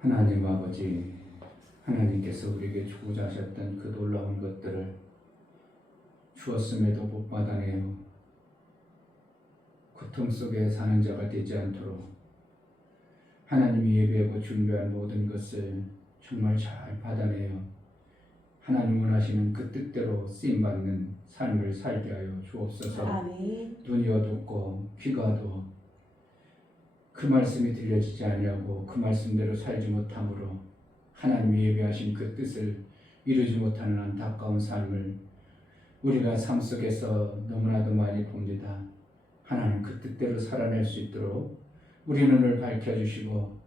하나님 아버지, 하나님께서 우리에게 주고자 하셨던 그 놀라운 것들을 주었음에도 못 받아내어 고통 속에 사는 자가 되지 않도록 하나님이 예배하고 준비한 모든 것을 정말 잘 받아내어 하나님 원하시는 그 뜻대로 쓰임받는 삶을 살게 하여 주옵소서. 아멘. 눈이 어둡고 귀가 어두워 그 말씀이 들려지지 아니하고 그 말씀대로 살지 못함으로 하나님이 예배하신 그 뜻을 이루지 못하는 안타까운 삶을 우리가 삶 속에서 너무나도 많이 봅니다. 하나님 그 뜻대로 살아낼 수 있도록 우리 눈을 밝혀주시고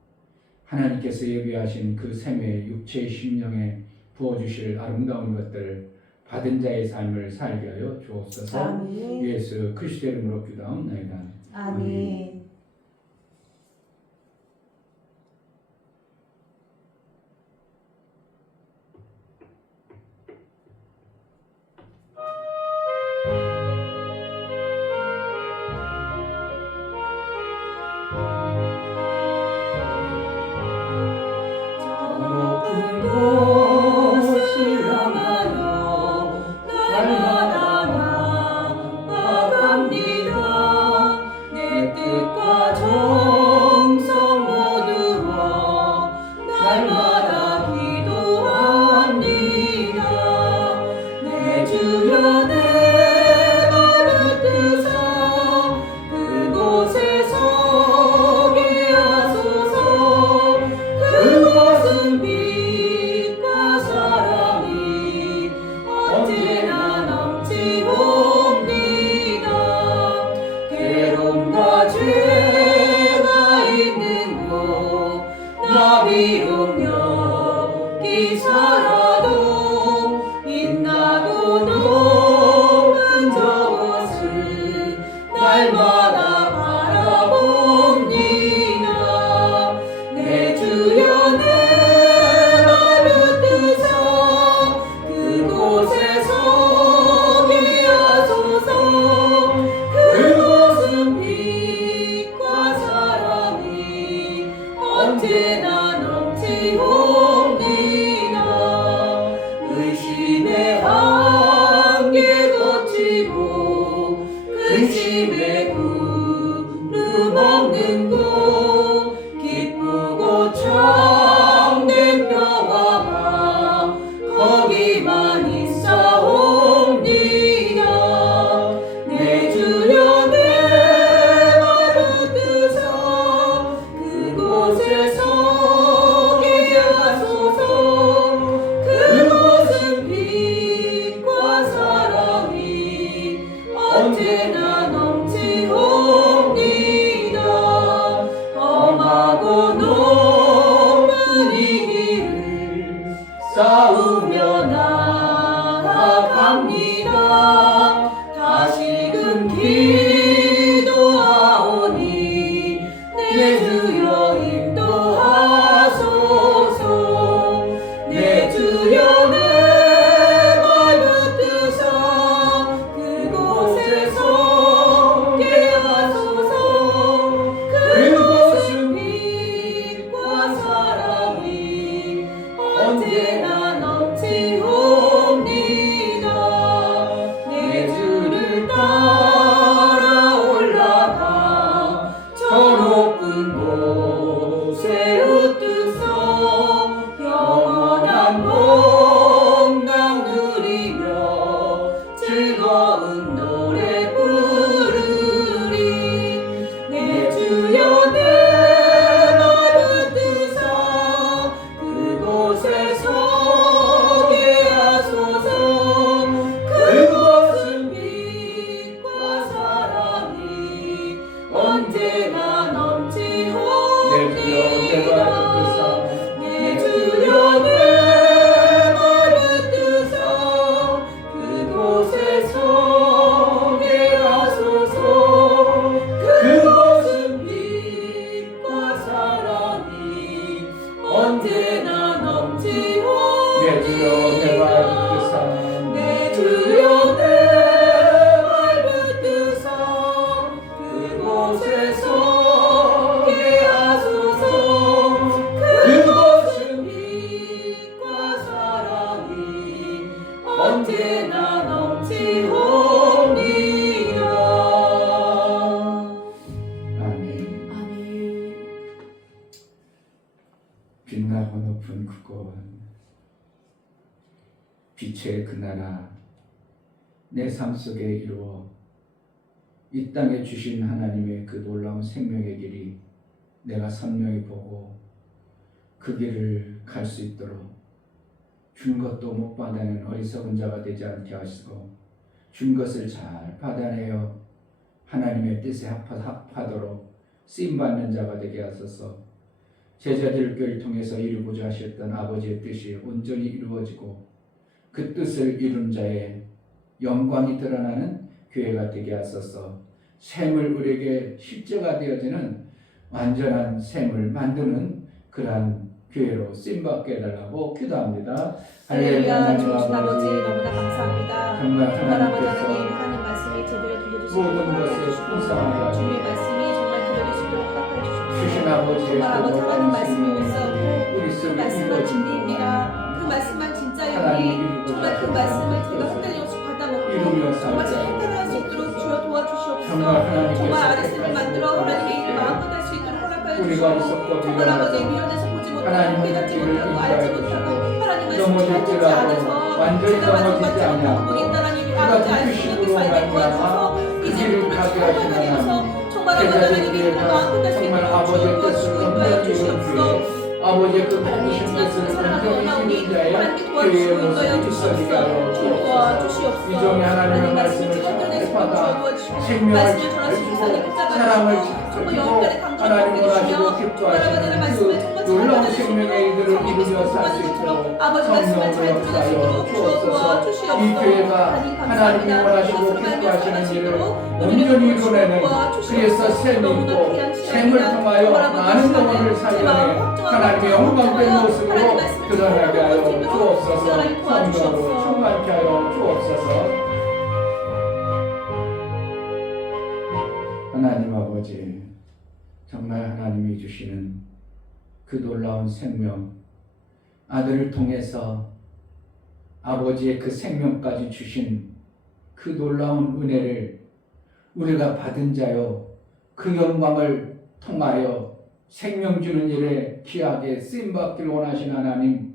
하나님께서 예배하신 그 샘의 육체의 심령에 부어주실 아름다운 것들을 받은 자의 삶을 살게 하여 주옵소서. 아멘. 예수 그리스도의 이름으로 기도하옵나이다. 아멘. 싸우며 나아갑니다. 다시금 기도하오니 내 주여 인도하소서. 내 주여 내 말 붙드사 그곳에 서게 하소서. 그곳은 빛과 사랑이 언제나 넘치옵니다. 내 주를 따라 올라가 저 높은 곳에 우뚝서 영원한 평강 누리며 즐거운 노래 부르리. 내 주여 내 말 붙드사 그곳에 서게 하소서. 그곳은 빛과 사랑이 언제나 넘치옵니다. 내 주여 내 말 붙드사 그곳에 서게 하소서. 그곳은 빛과 사랑이 언제나 넘치옵니다. 내 주여 내 말 붙드사 내 주여 내 말 붙드사 그곳에 서게 하소서. 그곳은 빛나고 높은 그곳, 빛의 그 나라 내 삶 속에 이루어 이 땅에 주신 하나님의 그 놀라운 생명의 길이 내가 선명히 보고 그 길을 갈 수 있도록 준 것도 못 받아낸 어리석은 자가 되지 않게 하시고 준 것을 잘 받아내어 하나님의 뜻에 합하도록 쓰임받는 자가 되게 하소서. 제자들 교회를 통해서 이루고자 하셨던 아버지의 뜻이 온전히 이루어지고 그 뜻을 이룬 자의 영광이 드러나는 교회가 되게 하소서. 샘을 우리에게 실제가 되어지는 완전한 샘을 만드는 그러한 교회로 쓰임받게 해달라고 기도합니다. 할렐루야. 하나님 주신 아버지 너무나 감사합니다. 정말 아버지 하나님께서 하나님 하는 말씀이 제대로 들려주시고 모든 것을 풍성하여 주님의 말씀이 정말 들려질 수 있도록 허락해 주십시오. 주신 아버지의 정말 아버지 하나님 말씀을 위해서 우리 그 속에 말씀만 진리입니다. 이루어지고 그 말씀만 진짜이니 하나님이 정말 그 말씀을 제가 헛되이 없이 받아먹고 정말 실천할 수 있도록 주여 도와주시옵소서. 정말 아랫샘을 만들어 하나님의 일을 마음껏 할 수 있도록 허락하여 주시고 정말 아버지 미련해서 보지 못하고 깨닫지 못하고 알지 못하고 하나님 말씀 잘 듣지 않아서 제가 만족받지 못하고 부분이 있다라는 아버지 알수 있는 삶에 도와주셔서 이제부터 잘 받아내셔서 정말 아버지 하나님의 일을 마음껏 할 수 있도록 주여 도와주시고 인도하여 주시옵소서. 아버지의 그 하나님 모든 지난 것을 사랑하는 온전히 어나오니 이루는 자의 하나님께 교회의 도와주시고 인도하여 모습이 있어지게 주시옵소서. 하여 주여 도와주시옵소서. 이 종이 하나님의 말씀을 찍어 잘 떼내시고 받아 주여 도와주시고 생명을 말씀을 잘 전하시고 주고 세상에 사랑을 붙잡아주시고 잘 정말 주고 영혼의 강도를 하나님 먹게 원하시고 해주시며 정말 아버지의 말씀을 기뻐하시는 정말 그 놀라운 잘 생명의 이들을 이루어서 할 수 있도록 아버지 말씀을 잘 성령으로 들으시도록 역사하여 주여 주옵소서. 도와주시옵소서. 이 교회가 하나님이 원하시고 기뻐하시는 일을 온전히 이루어내는 그래서 샘이 있고 샘을 통하여 많은 영혼을 살려내 하나님의 영광된 모습으로 드러나게 하여 주옵소서. 성령으로 충만케 하여 주옵소서. 하나님 아버지, 정말 하나님이 주시는 그 놀라운 생명, 아들을 통해서 아버지의 그 생명까지 주신 그 놀라운 은혜를 우리가 받은 자요, 그 영광을 통하여 생명 주는 일에 귀하게 쓰임받기를 원하시는 하나님,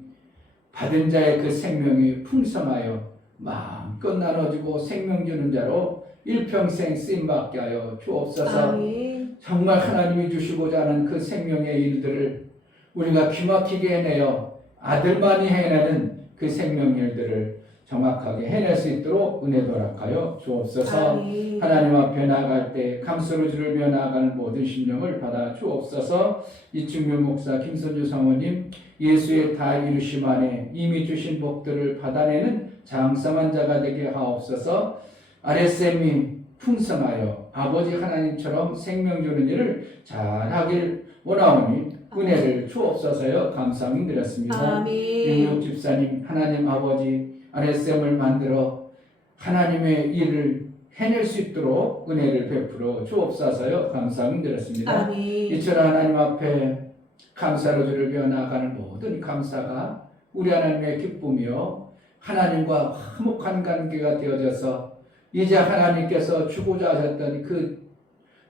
받은 자의 그 생명이 풍성하여 마음껏 나눠주고 생명 주는 자로 일평생 쓰임받게 하여 주옵소서. 아멘. 정말 하나님이 주시고자 하는 그 생명의 일들을 우리가 귀막히게 해내어 아들만이 해내는 그 생명 일들을 정확하게 해낼 수 있도록 은혜 허락하여 주옵소서. 아멘. 하나님 앞에 나아갈 때 감사로 주를 위해 나아가는 모든 심령을 받아 주옵소서. 이충명 목사 김선주 사모님, 예수의 다 이루심 안에 이미 주신 복들을 받아내는 장성한 자가 되게 하옵소서. 아랫샘이 풍성하여 아버지 하나님처럼 생명 주는 일을 잘하길 원하오니 은혜를 주옵소서요. 감사함 드렸습니다. 아멘. 윤육 집사님, 하나님 아버지 아랫샘을 만들어 하나님의 일을 해낼 수 있도록 은혜를 베풀어 주옵소서요. 감사함 드렸습니다. 아멘. 이처럼 하나님 앞에 감사로 주를 위해 나아가는 모든 감사가 우리 하나님의 기쁨이요 하나님과 화목한 관계가 되어져서 이제 하나님께서 주고자 하셨던 그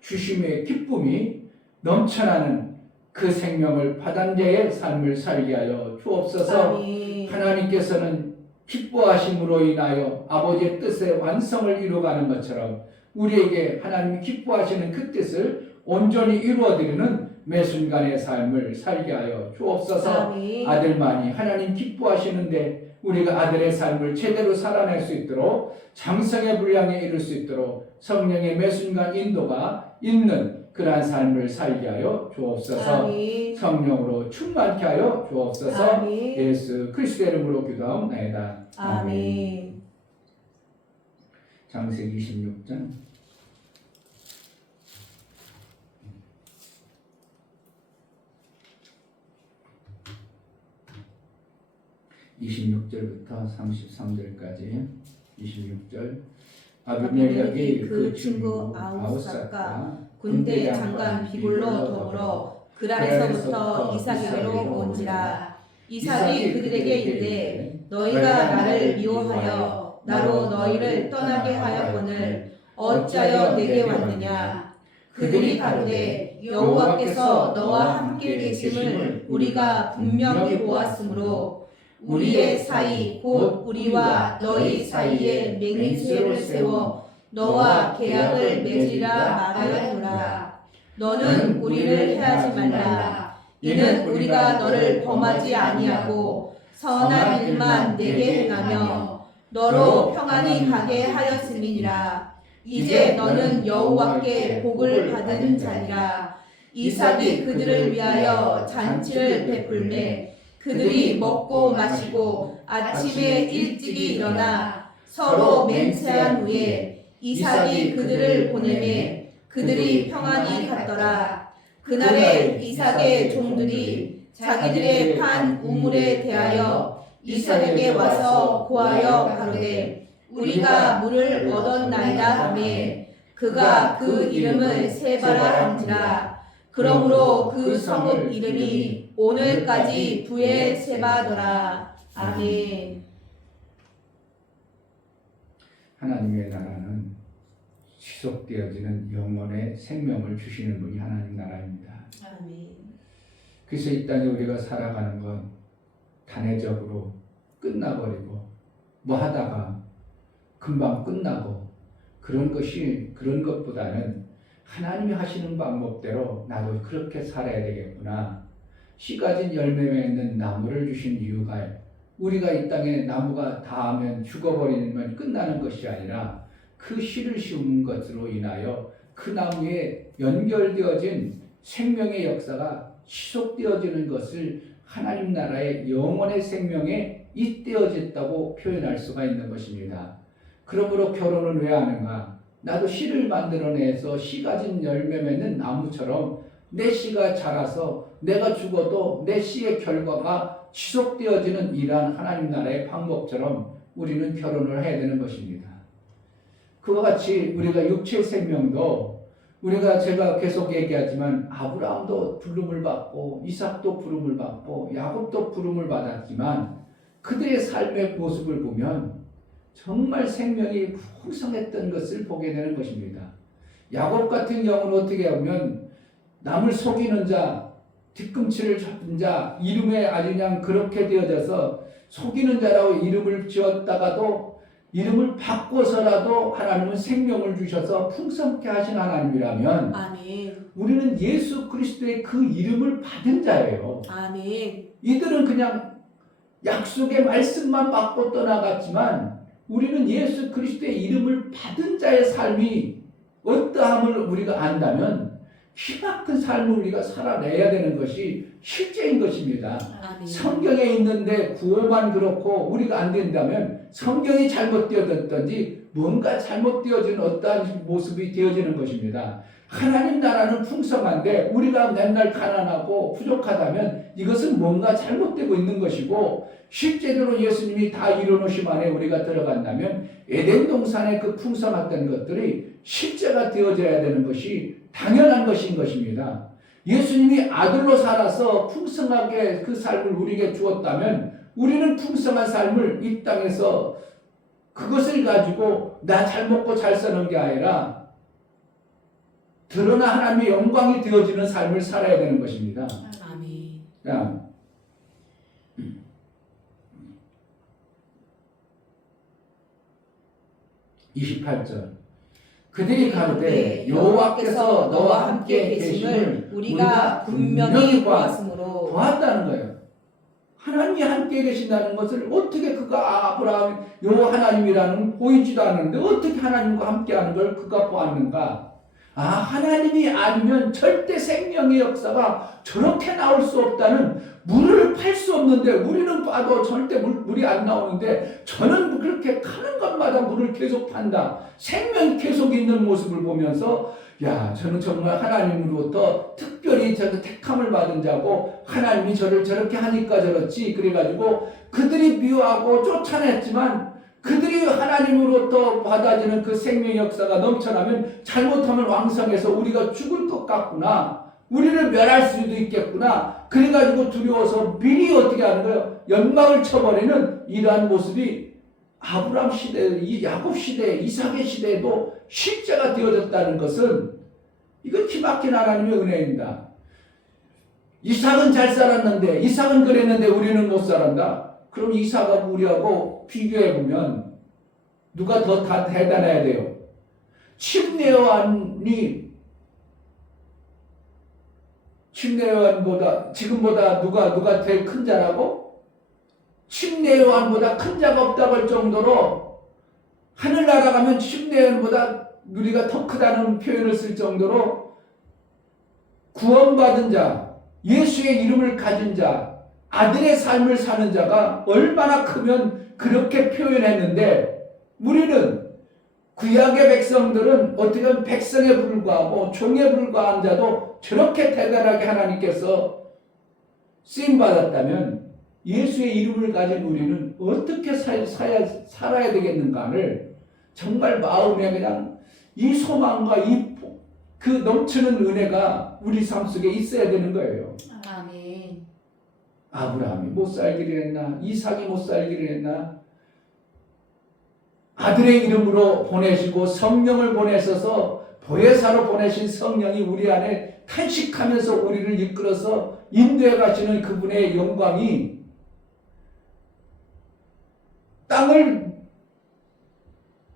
주심의 기쁨이 넘쳐나는 그 생명을 받은 자의 삶을 살게 하여 주옵소서. 아멘. 하나님께서는 기뻐하심으로 인하여 아버지의 뜻의 완성을 이루어가는 것처럼 우리에게 하나님이 기뻐하시는 그 뜻을 온전히 이루어드리는 매 순간의 삶을 살게 하여 주옵소서. 아멘. 아들만이 하나님 기뻐하시는데 우리가 아들의 삶을 제대로 살아낼 수 있도록 장성의 분량에 이룰 수 있도록 성령의 매 순간 인도가 있는 그러한 삶을 살게 하여 주옵소서. 아멘. 성령으로 충만케 하여 주옵소서. 아멘. 예수 그리스도의 이름으로 기도하옵나이다. 아멘. 창세기 26장 26절부터 33절까지 26절 아비멜렉이 그 친구 아우삭과 군대 장관 비골로 더불어 그랄에서부터 이삭에게로 온지라. 이삭이 그들에게 이르되 너희가 나를 미워하여 나로 너희를 떠나게 하였거늘 어찌하여 내게 왔느냐. 그들이 가로되 가로되 여호와께서 너와 함께 계심을 우리가 분명히 보았으므로 우리의 사이 곧 우리와 너희 사이에 맹세를 세워 너와 계약을 맺으리라 말하였노라. 너는 우리를 해하지 말라. 이는 우리가 너를 범하지 아니하고 선한 일만 내게 행하며 너로 평안히 가게 하였음이니라. 이제 너는 여호와께 복을 받은 자니라. 이삭이 그들을 위하여 잔치를 베풀매 그들이 먹고 마시고 아침에 일찍이 일어나 서로 맹세한 후에 이삭이 그들을 보내매 그들이 평안히 갔더라. 그날에 이삭의 종들이 자기들의 판 우물에 대하여 이삭에게 와서 고하여 가로되 우리가 물을 얻었나이다 하매 그가 그 이름을 세바라 한지라. 그러므로 그 성읍 이름이 오늘까지 부에 세바더라. 아멘. 하나님의 나라는 지속되어지는 영원의 생명을 주시는 분이 하나님 나라입니다. 아멘. 그래서 이 땅에 우리가 살아가는 건 단회적으로 끝나버리고 뭐 하다가 금방 끝나고 그런 것보다는 하나님이 하시는 방법대로 나도 그렇게 살아야 되겠구나. 씨 가진 열매 맺는 나무를 주신 이유가 우리가 이 땅에 나무가 닿으면 죽어버리면 끝나는 것이 아니라 그 씨를 씌우는 것으로 인하여 그 나무에 연결되어진 생명의 역사가 지속되어지는 것을 하나님 나라의 영원의 생명에 잇대어졌다고 표현할 수가 있는 것입니다. 그러므로 결혼은 왜 하는가? 나도 씨를 만들어내서 씨 가진 열매 맺는 나무처럼 내 씨가 자라서 내가 죽어도 내 씨의 결과가 지속되어지는 이러한 하나님 나라의 방법처럼 우리는 결혼을 해야 되는 것입니다. 그와 같이 우리가 육체 생명도 제가 계속 얘기하지만 아브라함도 부름을 받고 이삭도 부름을 받고 야곱도 부름을 받았지만 그들의 삶의 모습을 보면 정말 생명이 풍성했던 것을 보게 되는 것입니다. 야곱 같은 경우는 어떻게 하면 남을 속이는 자, 뒤꿈치를 잡은 자, 이름에 아주 그냥 그렇게 되어져서 속이는 자라고 이름을 지었다가도 이름을 바꿔서라도 하나님은 생명을 주셔서 풍성케 하신 하나님이라면 아멘. 우리는 예수 그리스도의 그 이름을 받은 자예요. 아멘. 이들은 그냥 약속의 말씀만 받고 떠나갔지만 우리는 예수 그리스도의 이름을 받은 자의 삶이 어떠함을 우리가 안다면 희박한 삶을 우리가 살아내야 되는 것이 실제인 것입니다. 아멘. 성경에 있는데 구호만 그렇고 우리가 안 된다면 성경이 잘못되어졌든지 뭔가 잘못되어진 어떠한 모습이 되어지는 것입니다. 하나님 나라는 풍성한데 우리가 맨날 가난하고 부족하다면 이것은 뭔가 잘못되고 있는 것이고 실제로 예수님이 다 이루어놓으심 안에 우리가 들어간다면 에덴 동산의 그 풍성했던 것들이 실제가 되어져야 되는 것이 당연한 것인 것입니다. 예수님이 아들로 살아서 풍성하게 그 삶을 우리에게 주었다면 우리는 풍성한 삶을 이 땅에서 그것을 가지고 나 잘 먹고 잘 사는 게 아니라 드러나 하나님의 영광이 되어지는 삶을 살아야 되는 것입니다. 아멘. 자, 28절 그들이 가로되 여호와께서 너와 함께 계심을 우리가 분명히 보았으므로 보았다는 거예요. 하나님이 함께 계신다는 것을 어떻게 그가 아브라함 요 하나님이라는 보이지도 않는데 어떻게 하나님과 함께하는 걸 그가 보았는가? 하나님이 아니면 절대 생명의 역사가 저렇게 나올 수 없다는 물을 팔 수 없는데 우리는 봐도 절대 물이 안 나오는데 저는 그렇게 가는 것마다 물을 계속 판다. 생명이 계속 있는 모습을 보면서 야 저는 정말 하나님으로부터 특별히 택함을 받은 자고 하나님이 저를 저렇게 하니까 저렇지 그래가지고 그들이 미워하고 쫓아냈지만 그들이 하나님으로부터 받아지는 그 생명 역사가 넘쳐나면 잘못하면 왕성해서 우리가 죽을 것 같구나. 우리를 멸할 수도 있겠구나. 그래가지고 두려워서 미리 어떻게 하는 거예요? 연막을 쳐버리는 이러한 모습이 아브라함 시대, 야곱 시대, 이삭의 시대에도 실제가 되어졌다는 것은 이건 기막힌 하나님의 은혜입니다. 이삭은 잘 살았는데, 이삭은 그랬는데 우리는 못 살았다. 그럼 이삭하고 우리하고 비교해보면 누가 더 대단해야 돼요? 침례요한이 침례요한보다 지금보다 누가 제일 큰 자라고? 침례요한보다 큰 자가 없다고 할 정도로, 하늘나라 가면 침례요한보다 우리가 더 크다는 표현을 쓸 정도로 구원받은 자, 예수의 이름을 가진 자, 아들의 삶을 사는 자가 얼마나 크면 그렇게 표현했는데, 우리는 구약의 백성들은 어떻게 보면 백성에 불과하고 종에 불과한 자도 저렇게 대단하게 하나님께서 쓰임받았다면 예수의 이름을 가진 우리는 어떻게 살아야 되겠는가를 정말 마음에 그냥 이 소망과 그 넘치는 은혜가 우리 삶 속에 있어야 되는 거예요. 아멘. 아브라함이 못 살기를 했나? 이삭이 못 살기를 했나? 아들의 이름으로 보내시고 성령을 보내셔서 보혜사로 보내신 성령이 우리 안에 탄식하면서 우리를 이끌어서 인도해 가시는 그분의 영광이 땅을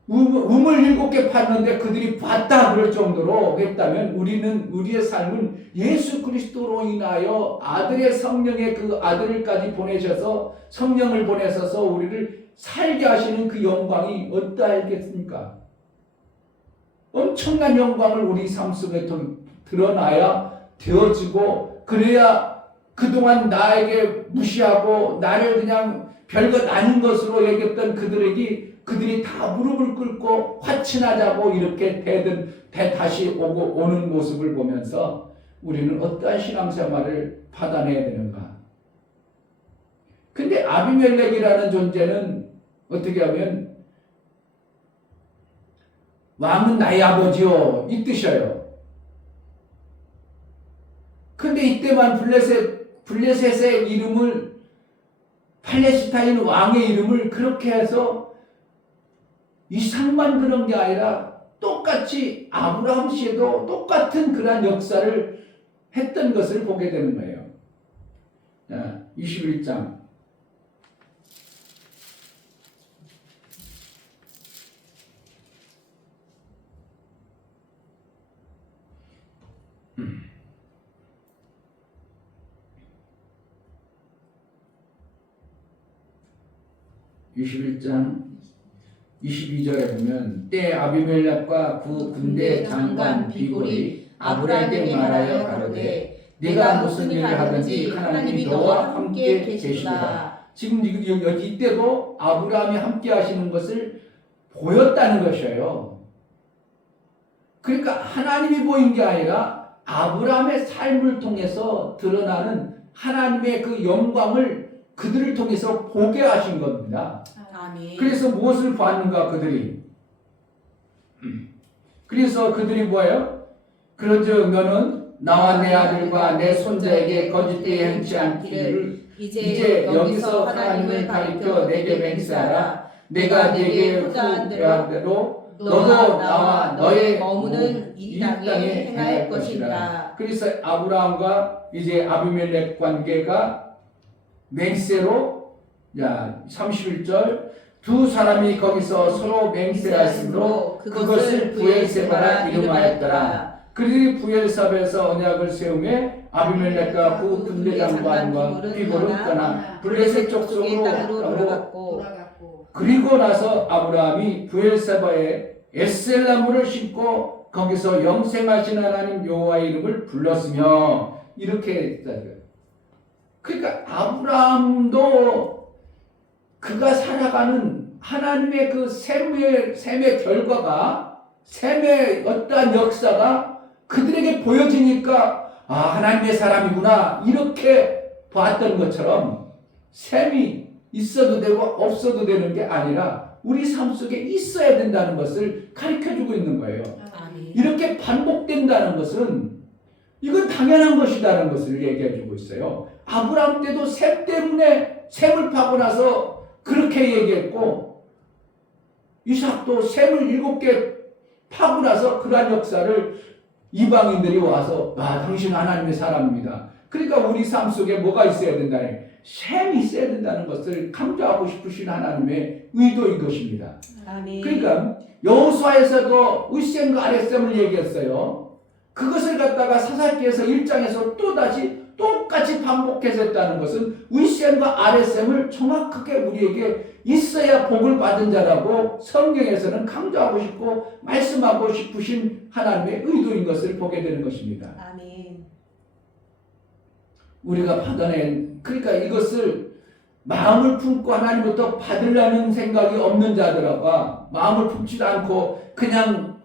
우물 7개 팠는데 그들이 봤다 그럴 정도로 했다면, 우리의 삶은 예수 그리스도로 인하여 아들의 성령의 그 아들까지 보내셔서 성령을 보내셔서 우리를 살게 하시는 그 영광이 어떠하겠습니까? 엄청난 영광을 우리 삶 속에 드러나야 되어지고, 그래야 그동안 나에게 무시하고 나를 그냥 별것 아닌 것으로 여겼던 그들이 다 무릎을 꿇고 화친하자고 이렇게 다시 오는 모습을 보면서 우리는 어떠한 신앙생활을 받아내야 되는가? 근데 아비멜렉이라는 존재는 어떻게 하면 왕은 나의 아버지요 이 뜻이에요. 근데 이때만 블레셋의 이름을, 팔레스타인 왕의 이름을 그렇게 해서 이삭만 그런 게 아니라 똑같이 아브라함 씨에도 똑같은 그런 역사를 했던 것을 보게 되는 거예요. 자, 21장. (21장) 22절에 보면, 때 아비멜렉과 그 군대 장관 비골이 아브라함에게 말하여 가로되 네가 무슨 일을 하든지 하나님이 너와 함께 계시도다. 지금 이때도 아브라함이 함께 하시는 것을 보였다는 것이에요. 그러니까 하나님이 보인 게 아니라 아브라함의 삶을 통해서 드러나는 하나님의 그 영광을 그들을 통해서 보게 하신 겁니다. 아멘. 그래서 무엇을 봤는가 그들이? 그래서 그들이 뭐예요? 그런즉 너는 나와 내 아들과 내 손자에게 거짓되이 행치 않기를 이제 여기서 하나님을 가리켜 내게 맹세하라. 내가 내게 후회한 대로 너도 나와 너의 머무는 이 땅에 행할 것이라. 그래서 아브라함과 이제 아비멜렉 관계가 맹세로, 자 31절, 두 사람이 거기서 서로 맹세하심으로 그것을 부엘세바라 이름하였더라. 그들이 부엘세바에서 언약을 세우매 아비멜렉과 그 군대 장관과 비골은 떠나 블레셋 족속으로 돌아갔고, 그리고 나서 아브라함이 부엘세바에 에셀나무를 심고 거기서 영생하신 하나님 여호와의 이름을 불렀으며, 이렇게 했다고요. 그러니까 아브라함도 그가 살아가는 하나님의 그 셈의 결과가, 셈의 어떠한 역사가 그들에게 보여지니까 아, 하나님의 사람이구나 이렇게 봤던 것처럼, 셈이 있어도 되고 없어도 되는 게 아니라 우리 삶 속에 있어야 된다는 것을 가르쳐주고 있는 거예요. 이렇게 반복된다는 것은 이건 당연한 것이라는 것을 얘기해주고 있어요. 아브라함 때도 셈 때문에 셈을 파고 나서 그렇게 얘기했고, 이삭도 셈을 7개 파고 나서 그러한 역사를 이방인들이 와서 당신 하나님의 사람입니다. 그러니까 우리 삶 속에 뭐가 있어야 된다? 셈이 있어야 된다는 것을 강조하고 싶으신 하나님의 의도인 것입니다. 아멘. 그러니까 여호수아에서도 윗셈과 아랫셈을 얘기했어요. 그것을 갖다가 사사기에서 1장에서 또다시 똑같이 반복해서 했다는 것은 윗셈과 아랫셈을 정확하게 우리에게 있어야 복을 받은 자라고 성경에서는 강조하고 싶고 말씀하고 싶으신 하나님의 의도인 것을 보게 되는 것입니다. 아멘. 우리가 받아낸, 그러니까 이것을 마음을 품고 하나님부터 받으려는 생각이 없는 자들과 마음을 품지도 않고 그냥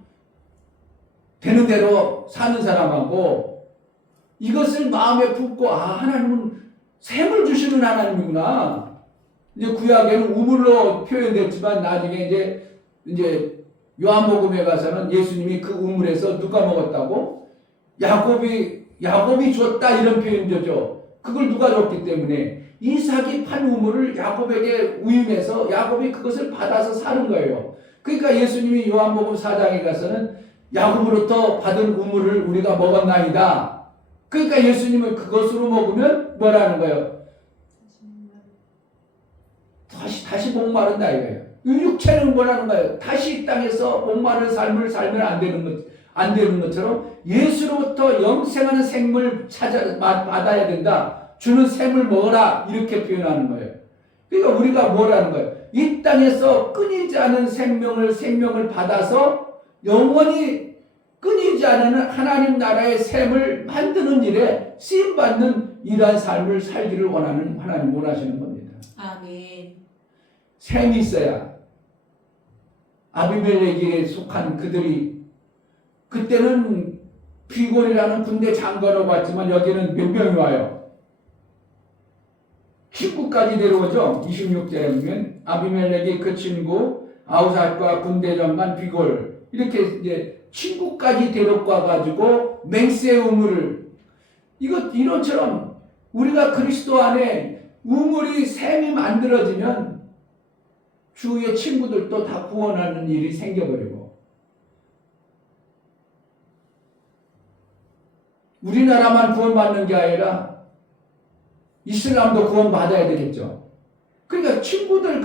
되는 대로 사는 사람하고 이것을 마음에 품고 하나님은 샘을 주시는 하나님이구나. 이제 구약에는 우물로 표현됐지만 나중에 이제 요한복음에 가서는 예수님이 그 우물에서 누가 먹었다고? 야곱이 줬다 이런 표현이죠. 그걸 누가 줬기 때문에 이삭이 판 우물을 야곱에게 위임해서 야곱이 그것을 받아서 사는 거예요. 그러니까 예수님이 요한복음 4장에 가서는 야곱으로부터 받은 우물을 우리가 먹었나이다. 그러니까 예수님은 그것으로 먹으면 뭐라는 거예요? 다시 목마른다 이거예요. 육체는 뭐라는 거예요? 다시 이 땅에서 목마른 삶을 살면 안 되는 것처럼 예수로부터 영생하는 생물을 받아야 된다. 주는 샘을 먹어라. 이렇게 표현하는 거예요. 그러니까 우리가 뭐라는 거예요? 이 땅에서 끊이지 않은 생명을 받아서 영원히 끊이지 않은 하나님 나라의 샘을 만드는 일에 쓰임받는 이러한 삶을 살기를 원하는 하나님 원하시는 겁니다. 아멘. 샘이 있어야 아비멜렉에 속한 그들이 그때는 비골이라는 군대 장관으로 왔지만 여기는 몇 명이 와요? 친구까지 데려오죠. 26절에 보면 아비멜렉이 그 친구 아우삿과 군대 장관 비골 이렇게 이제 친구까지 데리고 와가지고 맹세 우물을 이런처럼 우리가 그리스도 안에 우물이 샘이 만들어지면 주위의 친구들도 다 구원하는 일이 생겨버리고 우리나라만 구원받는 게 아니라 이슬람도 구원받아야 되겠죠. 그러니까 친구들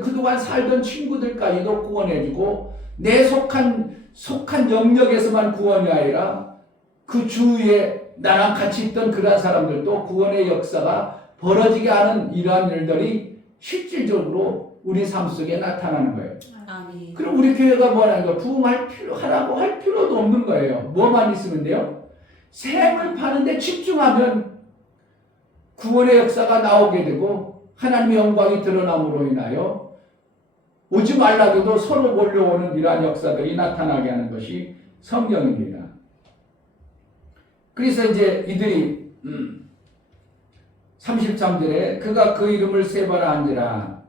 그동안 살던 친구들까지도 구원해주고 내 속한 영역에서만 구원이 아니라 그 주위에 나랑 같이 있던 그러한 사람들도 구원의 역사가 벌어지게 하는 이러한 일들이 실질적으로 우리 삶 속에 나타나는 거예요. 아멘. 그럼 우리 교회가 뭐라는 거예요? 부흥하라고 할 필요도 없는 거예요. 뭐만 있으면 돼요? 샘을 파는데 집중하면 구원의 역사가 나오게 되고 하나님의 영광이 드러남으로 인하여 오지 말라고도 서로 몰려오는 이러한 역사들이 나타나게 하는 것이 성경입니다. 그래서 이제 이들이 33절에 그가 그 이름을 세바라 한지라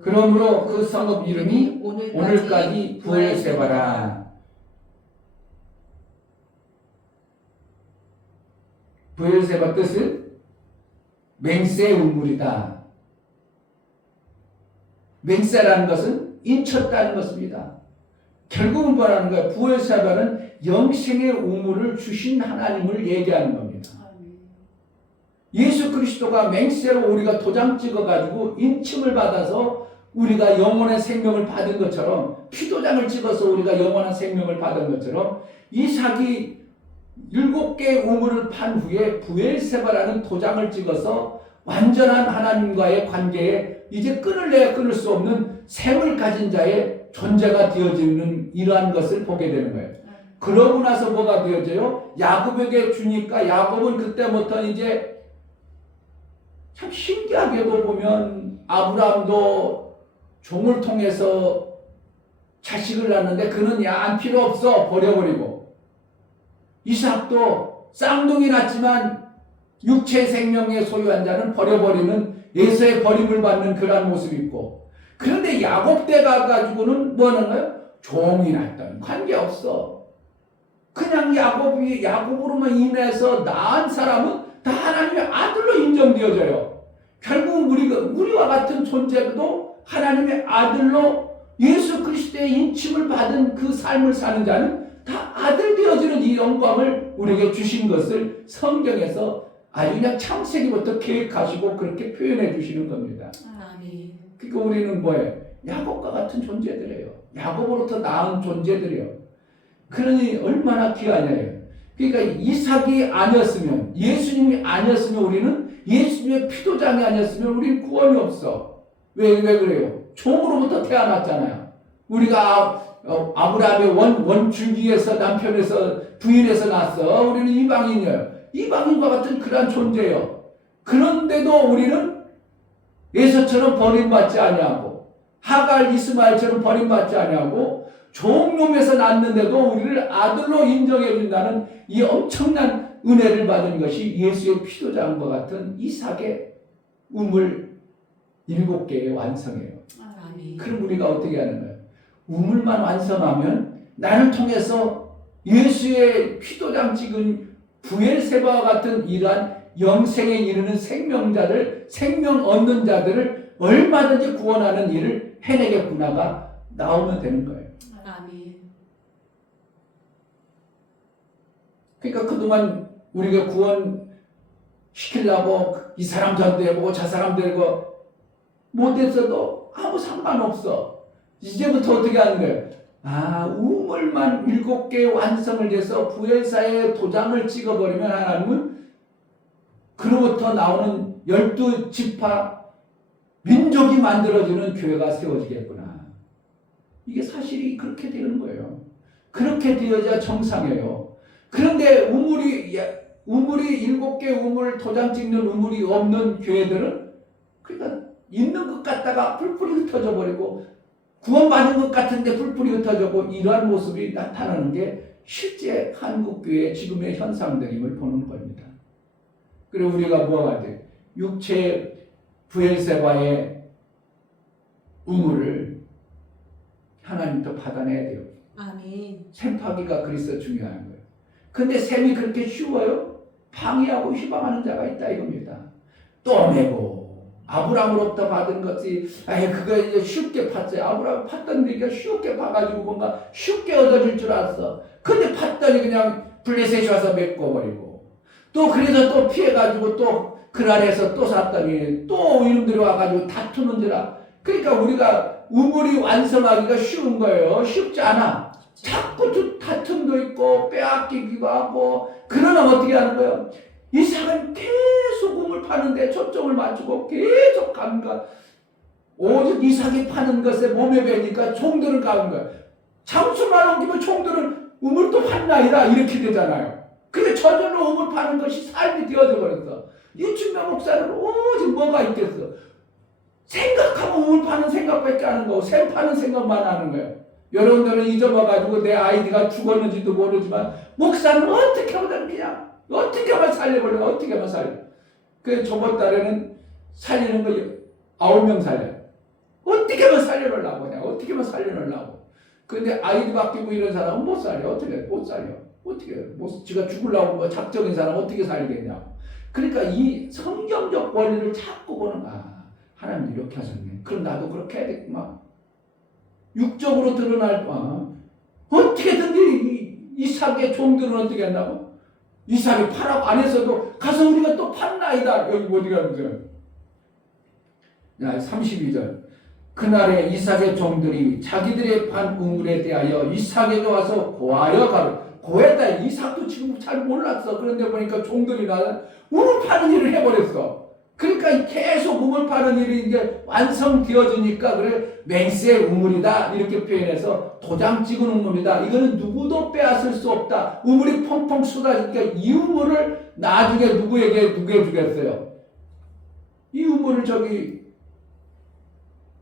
그러므로 그 성읍 이름이 오늘까지 부엘세바라. 부엘세바 뜻은 맹세 우물이다. 맹세라는 것은 인쳤다는 것입니다. 결국은 뭐라는 거예요? 부엘세바는 영생의 우물을 주신 하나님을 얘기하는 겁니다. 예수 그리스도가 맹세로 우리가 도장 찍어가지고 인침을 받아서 우리가 영원한 생명을 받은 것처럼 피도장을 찍어서 우리가 영원한 생명을 받은 것처럼 이삭이 7개의 우물을 판 후에 부엘세바라는 도장을 찍어서 완전한 하나님과의 관계에 이제 끊을래야 끊을 수 없는 샘을 가진 자의 존재가 되어지는 이러한 것을 보게 되는 거예요. 그러고 나서 뭐가 되어져요? 야곱에게 주니까 야곱은 그때부터 이제 참 신기하게도 보면 아브라함도 종을 통해서 자식을 낳는데 그는 안 필요 없어 버려버리고 이삭도 쌍둥이 낳지만 육체 생명의 소유한 자는 버려버리는 예수의 버림을 받는 그러한 모습이 있고 그런데 야곱 때 가가지고는 뭐 하는 거예요? 종이 낳았다는 관계없어. 그냥 야곱으로만 인해서 낳은 사람은 다 하나님의 아들로 인정되어져요. 결국 우리와 같은 존재도 하나님의 아들로 예수 그리스도의 인침을 받은 그 삶을 사는 자는 다 아들 되어주는 이 영광을 우리에게 주신 것을 성경에서 아주 그냥 창세기부터 계획하시고 그렇게 표현해 주시는 겁니다. 아멘. 그러니까 우리는 뭐예요? 야곱과 같은 존재들이에요. 야곱으로부터 나은 존재들이에요. 그러니 얼마나 귀하냐요. 그러니까 이삭이 아니었으면, 예수님이 아니었으면, 우리는 예수님의 피도장이 아니었으면 우리는 구원이 없어. 왜 그래요? 종으로부터 태어났잖아요. 우리가 아브라함의 원줄기에서, 남편에서, 부인에서 났어. 우리는 이방인이에요. 이방인과 같은 그러한 존재예요. 그런데도 우리는 에서처럼 버림받지 아니하고, 하갈 이스마엘처럼 버림받지 아니하고, 종놈에서 났는데도 우리를 아들로 인정해 준다는 이 엄청난 은혜를 받은 것이 예수의 피도장과 같은 이삭의 우물 7개의 완성이에요. 아멘. 그럼 우리가 어떻게 하는 거예요? 우물만 완성하면 나를 통해서 예수의 피도장 찍은 부엘세바와 같은 이러한 영생에 이르는 생명자들, 생명 얻는 자들을 얼마든지 구원하는 일을 해내겠구나가 나오면 되는 거예요. 아멘. 그러니까 그동안 우리가 구원 시키려고 이 사람 전도해보고 저 사람 데리고 못했어도 아무 상관없어. 이제부터 어떻게 하는 거예요? 우물만 7개 완성을 해서 부엘사의 도장을 찍어버리면 하나님은 그로부터 나오는 12지파 민족이 만들어지는 교회가 세워지겠구나. 이게 사실이 그렇게 되는 거예요. 그렇게 되어야 정상이에요. 그런데 우물이 7개 우물, 도장 찍는 우물이 없는 교회들은 그러니까 있는 것 같다가 풀풀이 흩어져 버리고 구원받은 것 같은데 풀풀이 흩어져고 이러한 모습이 나타나는 게 실제 한국교회의 지금의 현상들임을 보는 겁니다. 그리고 우리가 뭐가 돼? 육체 부엘세바의 우물을 하나님도 받아내야 돼요. 아멘. 샘파기가 그래서 중요한 거예요. 근데 샘이 그렇게 쉬워요? 방해하고 희망하는 자가 있다 이겁니다. 떠내고 아브라함으로부터 받은 것이 그거 이제 쉽게 팠어요. 아브라함 팠던 데가 쉽게 파가지고 뭔가 쉽게 얻어질 줄 알았어. 근데 팠더니 그냥 블레셋이 와서 메꿔버리고 또 그래서 또 피해가지고 또 그 안에서 또 샀더니 또 이놈들이 와가지고 다투는 줄아. 그러니까 우리가 우물이 완성하기가 쉬운 거예요. 쉽지 않아. 자꾸 다툼도 있고 빼앗기기도 하고. 그러나 어떻게 하는 거예요? 이삭은 계속 우물 파는데 초점을 맞추고 계속 가는 거야. 오직 이삭이 파는 것에 몸에 배니까 종들은 가는 거야. 장수만 옮기면 종들은 우물 또 판나이라 이렇게 되잖아요. 근데 저절로 우물 파는 것이 삶이 되어져 버렸어. 이춘명 목사는 오직 뭐가 있겠어? 생각하면 우물 파는 생각밖에 안 하는 거고 샘 파는 생각만 하는 거예요. 여러분들은 잊어봐가지고 내 아이디가 죽었는지도 모르지만 목사는 어떻게 하면 그냥 어떻게 하면 살려버려. 어떻게 하면 살려. 그 저번 달에는 살리는 거 9명 살려요. 어떻게 하면 살려놓으려고 그냥 어떻게 하면 살려놓으려고. 근데 아이디 바뀌고 이런 사람은 못 살려. 어떻게 못 살려. 어떻게 못 지가 죽으려고 뭐 작정인 사람 어떻게 살리겠냐고. 그러니까 이 성경적 원리를 자꾸 보는 하나님 이렇게 하셨네. 그럼 나도 그렇게 해야 되구만. 육적으로 드러날 어떻게든지 이삭의 종들은 어떻게 한다고? 이삭이 파라고 안 했어도 가서 우리가 또 판나이다. 여기 어디 가면서 32절 그날에 이삭의 종들이 자기들의 판 우물에 대하여 이삭에게 와서 고하여 가로. 고했다. 이삭도 지금 잘 몰랐어. 그런데 보니까 종들이 나는 우물 파는 일을 해버렸어. 그러니까 계속 우물 파는 일이 이제 완성되어지니까 그래 맹세의 우물이다 이렇게 표현해서 도장 찍은 우물이다. 이거는 누구도 빼앗을 수 없다. 우물이 펑펑 쏟아지니까 이 우물을 나중에 누구에게 주겠어요? 이 우물을 저기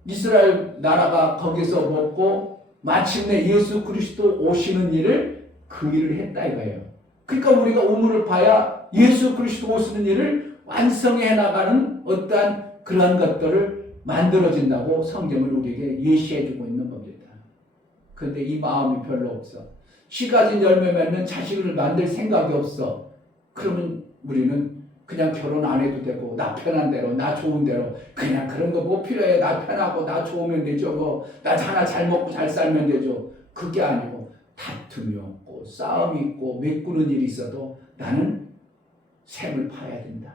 이스라엘 나라가 거기서 먹고 마침내 예수 그리스도 오시는 일을 그 일을 했다 이거예요. 그러니까 우리가 우물을 봐야 예수 그리스도 오시는 일을 완성해 나가는 어떠한 그러한 것들을 만들어진다고 성경을 우리에게 예시해 주고 있는 겁니다. 그런데 이 마음이 별로 없어. 씨 가진 열매 맺는 자식을 만들 생각이 없어. 그러면 우리는 그냥 결혼 안 해도 되고 나 편한 대로 나 좋은 대로 그냥 그런 거 뭐 필요해. 나 편하고 나 좋으면 되죠. 나 하나 잘 먹고 잘 살면 되죠. 그게 아니고 다툼이 없고 싸움이 있고 메꾸는 일이 있어도 나는 샘을 파야 된다.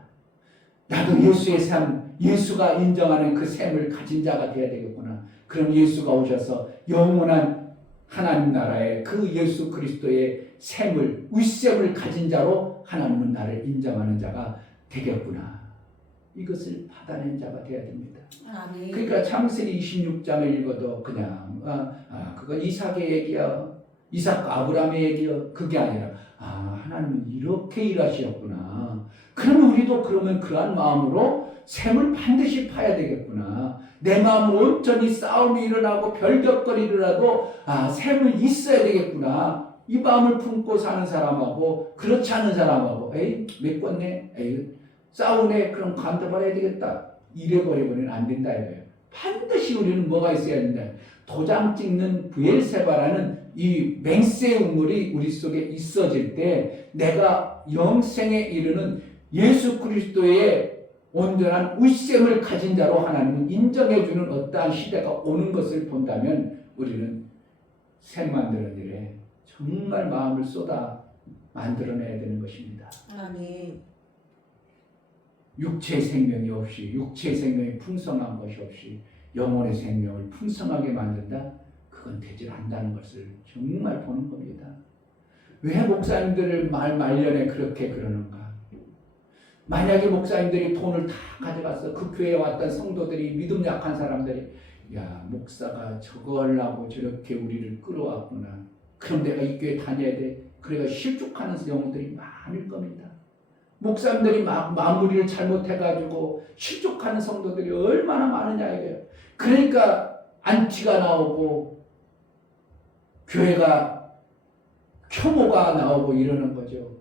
나도 예수의 삶, 예수가 인정하는 그 샘을 가진 자가 되어야 되겠구나. 그럼 예수가 오셔서 영원한 하나님 나라의 그 예수 그리스도의 샘을, 윗샘을 가진 자로 하나님은 나를 인정하는 자가 되겠구나. 이것을 받아낸 자가 되어야 됩니다. 아멘. 그러니까 창세기 26장을 읽어도 그냥 그건 이삭의 얘기야, 이삭 아브라함의 얘기야, 그게 아니라 하나님은 이렇게 일하시었구나. 그러면 우리도 그러면 그러한 마음으로 샘을 반드시 파야 되겠구나. 내 마음으로 온전히 싸움이 일어나고 별격거리 일어나도 샘은 있어야 되겠구나. 이 마음을 품고 사는 사람하고 그렇지 않은 사람하고 메꿨네, 싸우네, 그럼 간섭해야 되겠다, 이래버리면 안 된다 이거예요. 반드시 우리는 뭐가 있어야 된다. 도장 찍는 브엘세바라는 이 맹세의 우물이 우리 속에 있어질 때 내가 영생에 이르는 예수 그리스도의 온전한 윗샘을 가진 자로 하나님은 인정해주는 어떠한 시대가 오는 것을 본다면 우리는 샘 만드는 일에 정말 마음을 쏟아 만들어내야 되는 것입니다. 아멘. 육체의 생명이 없이, 육체의 생명이 풍성한 것이 없이 영혼의 생명을 풍성하게 만든다? 그건 되질 않다는 것을 정말 보는 겁니다. 왜 목사님들을 말년에 그렇게 그러는가? 만약에 목사님들이 돈을 다 가져가서 그 교회에 왔던 성도들이, 믿음 약한 사람들이, 야, 목사가 저거 하려고 저렇게 우리를 끌어왔구나, 그럼 내가 이 교회 다녀야 돼, 그래가 실족하는 영혼들이 많을 겁니다. 목사님들이 마무리를 잘못해가지고 실족하는 성도들이 얼마나 많으냐 이거예요. 그러니까 안티가 나오고 교회가 혐오가 나오고 이러는 거죠.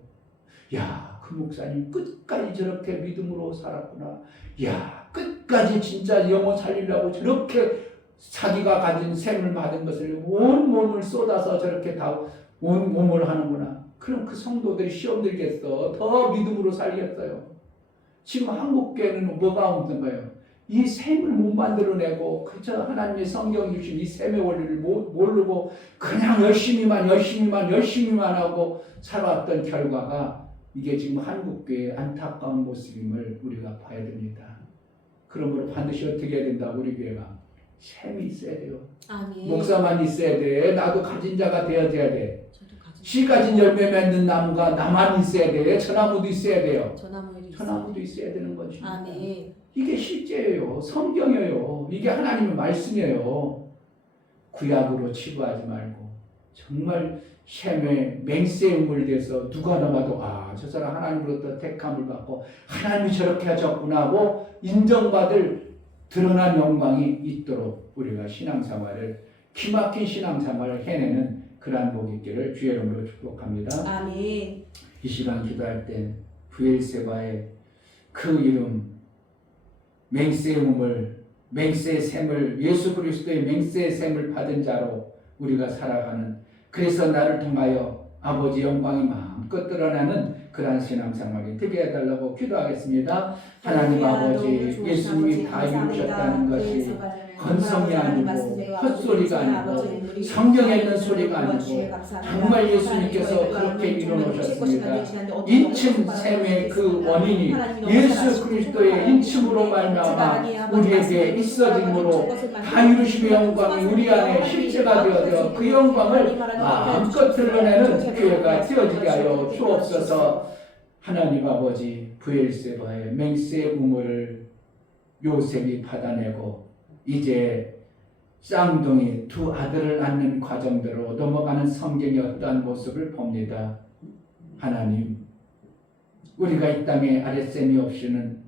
야, 그 목사님 끝까지 저렇게 믿음으로 살았구나. 야, 끝까지 진짜 영혼 살리려고 저렇게 자기가 가진 샘을 받은 것을 온 몸을 쏟아서 저렇게 다 온 몸을 하는구나. 그럼 그 성도들이 시험 들겠어. 더 믿음으로 살겠어요. 지금 한국교회는 뭐가 없는 거예요? 이 샘을 못 만들어내고 그저 하나님의 성경이 주신 이 샘의 원리를 모르고 그냥 열심히만 하고 살아왔던 결과가 이게 지금 한국교회의 안타까운 모습임을 우리가 봐야 됩니다. 그러므로 반드시 어떻게 해야 된다? 우리 교회가 샘이 있어야 돼요. 아멘. 목사만 있어야 돼. 나도 가진 자가 되어야 돼. 씨 가진 열매 맺는 나무가 나만 있어야 돼. 저나무도 있어야 돼요. 저나무도 있어야 되는 것입니다. 아멘. 이게 실제예요. 성경이에요. 이게 하나님의 말씀이에요. 구약으로 치부하지 말고 정말 샘의 맹세의 우물이 돼서 누가 나와도 저 사람 하나님으로부터 택함을 받고 하나님이 저렇게 하셨구나 하고 인정받을 드러난 영광이 있도록 우리가 신앙생활을, 기막힌 신앙생활을 해내는 그러한 복이 있기를 주의 이름으로 축복합니다. 아멘. 이 시간 기도할 때 브엘세바의 그 이름, 맹세의 우물, 맹세의 샘을, 예수 그리스도의 맹세의 샘을 받은 자로 우리가 살아가는, 그래서 나를 통하여 아버지 영광이 마음껏 드러나는 그러한 신앙생활이 되게 해달라고 기도하겠습니다. 하나님 아버지, 예수님이 다 이루셨다는 것이 건성이 아니고 헛소리가 아니고 성경에 있는 소리가 아니고 정말 예수님께서 그렇게 이루어놓으셨습니다. 인침 샘의 그 원인이 예수 그리스도의 인침으로 말미암아 우리에게 있어짐으로 다 이루심의 영광이 우리 안에 실체가 되어져 그 영광을 마음껏 드러내는 교회가 되어지게 하여 주옵소서. 하나님 아버지, 브엘세바의 맹세의 우물을 요셉이 받아내고 이제 쌍둥이 두 아들을 낳는 과정대로 넘어가는 성경의 어떠한 모습을 봅니다. 하나님, 우리가 이 땅에 아랫셈이 없이는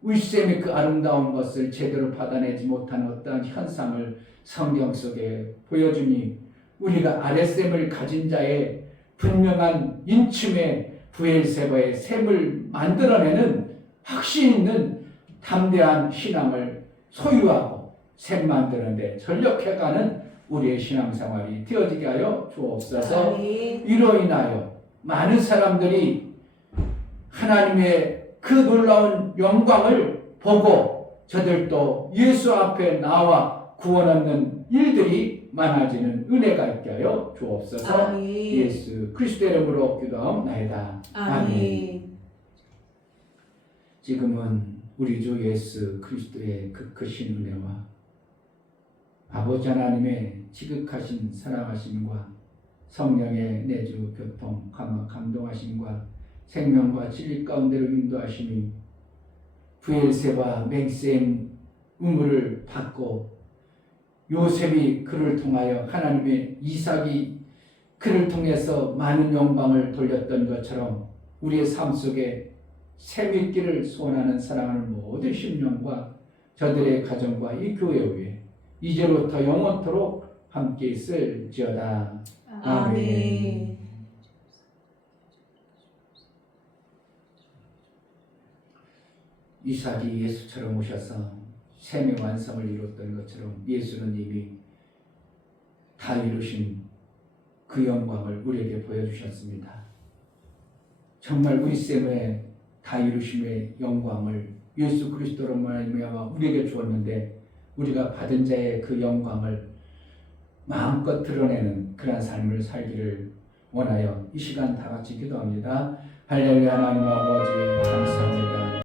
윗셈의 그 아름다운 것을 제대로 받아내지 못한 어떠한 현상을 성경 속에 보여주니 우리가 아랫셈을 가진 자의 분명한 인침의 브엘세바의 셈을 만들어내는 확신 있는 담대한 신앙을 소유하고 셈 만드는데 전력해가는 우리의 신앙생활이 되어지게 하여 주옵소서. 이로 인하여 많은 사람들이 하나님의 그 놀라운 영광을 보고 저들도 예수 앞에 나와 구원 얻는 일들이 많아지는 은혜가 있게 하여 주옵소서. 아멘. 예수 그리스도의 이름으로 기도하옵나이다. 아멘. 지금은 우리 주 예수 그리스도의 그 크신 은혜와 아버지 하나님의 지극하신 사랑하심과 성령의 내주 교통 감동하심과 생명과 진리 가운데로 인도하심이 부엘세바 맹세의 우물을 받고 요셉이 그를 통하여 하나님의 이삭이 그를 통해서 많은 영광을 돌렸던 것처럼 우리의 삶 속에 샘있기를 소원하는 사랑하는 모든 심령과 저들의 가정과 이 교회 위에 이제부터 영원토록 함께 있을지어다. 아멘. 이삭이 예수처럼 오셔서 샘의 완성을 이뤘던 것처럼 예수는 이미 다 이루신 그 영광을 우리에게 보여주셨습니다. 정말 우리 샘의 다 이루심의 영광을 예수 그리스도로 말미암아 우리에게 주었는데 우리가 받은 자의 그 영광을 마음껏 드러내는 그런 삶을 살기를 원하여 이 시간 다 같이 기도합니다. 할렐루야. 하나님 아버지 감사합니다.